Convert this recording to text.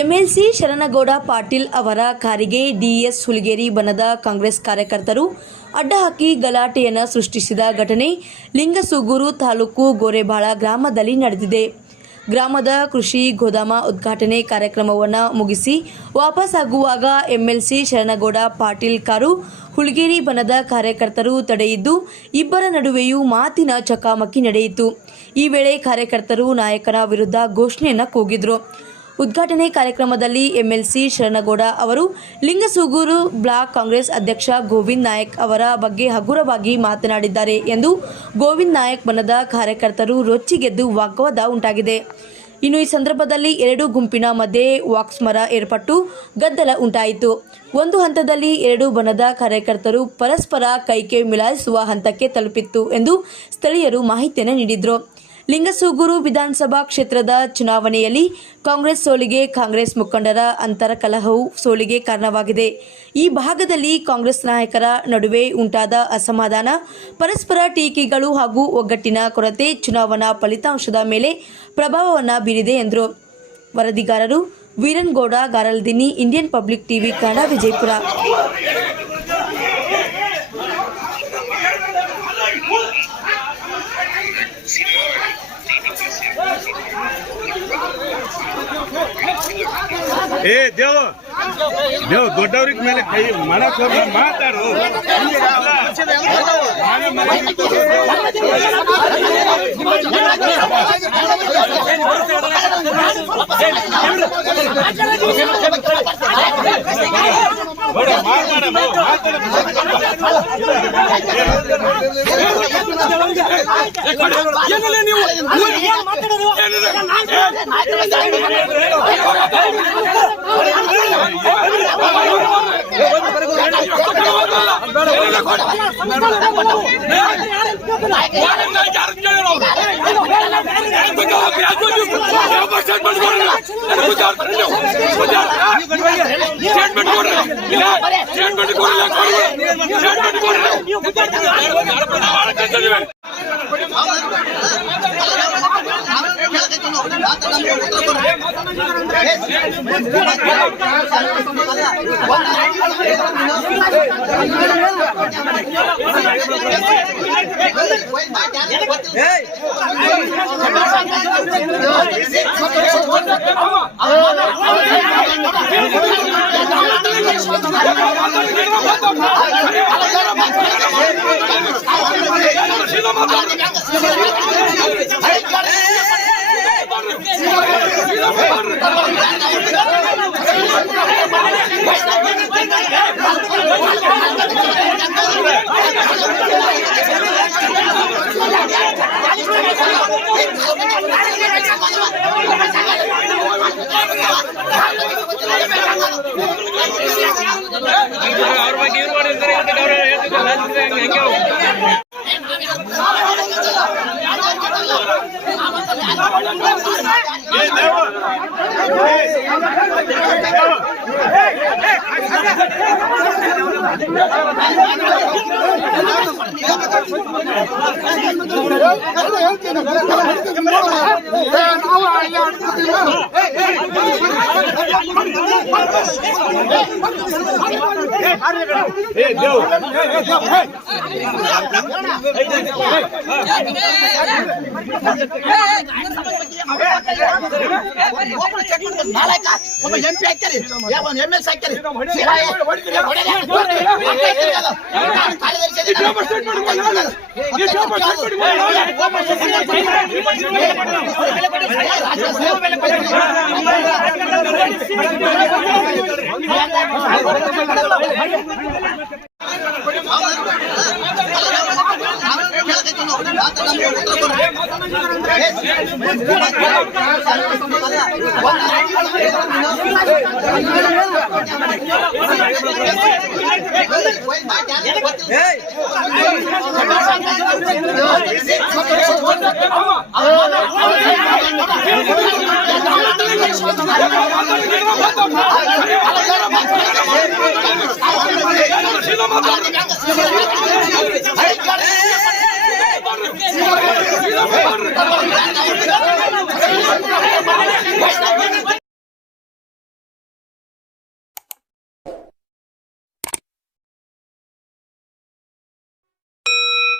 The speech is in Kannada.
ಎಂಎಲ್ಸಿ ಶರಣಗೌಡ ಪಾಟೀಲ್ ಅವರ ಕಾರಿಗೆ ಡಿಎಸ್ ಹುಲಿಗೇರಿ ಬಣದ ಕಾಂಗ್ರೆಸ್ ಕಾರ್ಯಕರ್ತರು ಅಡ್ಡ ಹಾಕಿ ಗಲಾಟೆಯನ್ನು ಸೃಷ್ಟಿಸಿದ ಘಟನೆ ಲಿಂಗಸೂಗೂರು ತಾಲೂಕು ಗೋರೆಬಾಳ ಗ್ರಾಮದಲ್ಲಿ ನಡೆದಿದೆ. ಗ್ರಾಮದ ಕೃಷಿ ಗೋದಾಮ ಉದ್ಘಾಟನೆ ಕಾರ್ಯಕ್ರಮವನ್ನು ಮುಗಿಸಿ ವಾಪಸ್ಸಾಗುವಾಗ ಎಂಎಲ್ಸಿ ಶರಣಗೌಡ ಪಾಟೀಲ್ ಕಾರು ಹುಲಿಗೇರಿ ಬನದ ಕಾರ್ಯಕರ್ತರು ತಡೆಯಿದ್ದು ಇಬ್ಬರ ನಡುವೆಯೂ ಮಾತಿನ ಚಕಾಮಕಿ ನಡೆಯಿತು. ಈ ವೇಳೆ ಕಾರ್ಯಕರ್ತರು ನಾಯಕನ ವಿರುದ್ಧ ಘೋಷಣೆಯನ್ನು ಕೂಗಿದ್ರು. ಉದ್ಘಾಟನೆ ಕಾರ್ಯಕ್ರಮದಲ್ಲಿ ಎಂಎಲ್ಸಿ ಶರಣಗೌಡ ಅವರು, ಲಿಂಗಸೂಗೂರು ಬ್ಲಾಕ್ ಕಾಂಗ್ರೆಸ್ ಅಧ್ಯಕ್ಷ ಗೋವಿಂದ್ ನಾಯಕ್ ಅವರ ಬಗ್ಗೆ ಹಗುರವಾಗಿ ಮಾತನಾಡಿದ್ದಾರೆ ಎಂದು ಗೋವಿಂದ್ ನಾಯಕ್ ಬಣದ ಕಾರ್ಯಕರ್ತರು ರೊಚ್ಚಿಗೆದ್ದು ವಾಗ್ವಾದ ಉಂಟಾಗಿದೆ. ಇನ್ನು ಈ ಸಂದರ್ಭದಲ್ಲಿ ಎರಡು ಗುಂಪಿನ ಮಧ್ಯೆ ವಾಕ್ಸ್ಮರ ಏರ್ಪಟ್ಟು ಗದ್ದಲ ಉಂಟಾಯಿತು. ಒಂದು ಹಂತದಲ್ಲಿ ಎರಡು ಬಣದ ಕಾರ್ಯಕರ್ತರು ಪರಸ್ಪರ ಕೈಕೆ ಮಿಲಾಯಿಸುವ ಹಂತಕ್ಕೆ ತಲುಪಿತ್ತು ಎಂದು ಸ್ಥಳೀಯರು ಮಾಹಿತಿಯನ್ನು ನೀಡಿದರು. ಲಿಂಗಸೂಗೂರು ವಿಧಾನಸಭಾ ಕ್ಷೇತ್ರದ ಚುನಾವಣೆಯಲ್ಲಿ ಕಾಂಗ್ರೆಸ್ ಸೋಲಿಗೆ ಕಾಂಗ್ರೆಸ್ ಮುಖಂಡರ ಅಂತರ ಕಲಹವು ಸೋಲಿಗೆ ಕಾರಣವಾಗಿದೆ. ಈ ಭಾಗದಲ್ಲಿ ಕಾಂಗ್ರೆಸ್ ನಾಯಕರ ನಡುವೆ ಉಂಟಾದ ಅಸಮಾಧಾನ, ಪರಸ್ಪರ ಟೀಕೆಗಳು ಹಾಗೂ ಒಗ್ಗಟ್ಟಿನ ಕೊರತೆ ಚುನಾವಣಾ ಫಲಿತಾಂಶದ ಮೇಲೆ ಪ್ರಭಾವವನ್ನು ಬೀರಿದೆ ಎಂದರು. ವರದಿಗಾರರು Veerangouda Garaldinni, Indian public TV, Kannada, Vijayapura. ಏ ದೇವ್ ದೇವ್ ದೊಡ್ಡವ್ರಿಗೆ ಮೇಲೆ ಕೈ ಮಾಡಕ್ ಹೋಗಿ ಮಾತಾಡು ನಾನೇ ಮನೆಗೆ ಬೇಡ, ಮಾತಾಡ, ಮಾತಾಡ. ಏನಿಲ್ಲ ನೀವು ಏನ್ ಮಾತಾಡೋದು? ಅವ್ರ ಬಗ್ಗೆ ಇವ್ರು ಮಾಡಿರ್ತಾರೆ ಅಂತ ಅವ್ರು Hey! Hey, hey, hey, ஏய் ಒಬ್ಬ ಎಂಪಿ ಹಾಕ್ಯಾರಿ ಯಾವ ಎಂ ಎಲ್ ಹಾಕ್ಯಾರಿ Hey!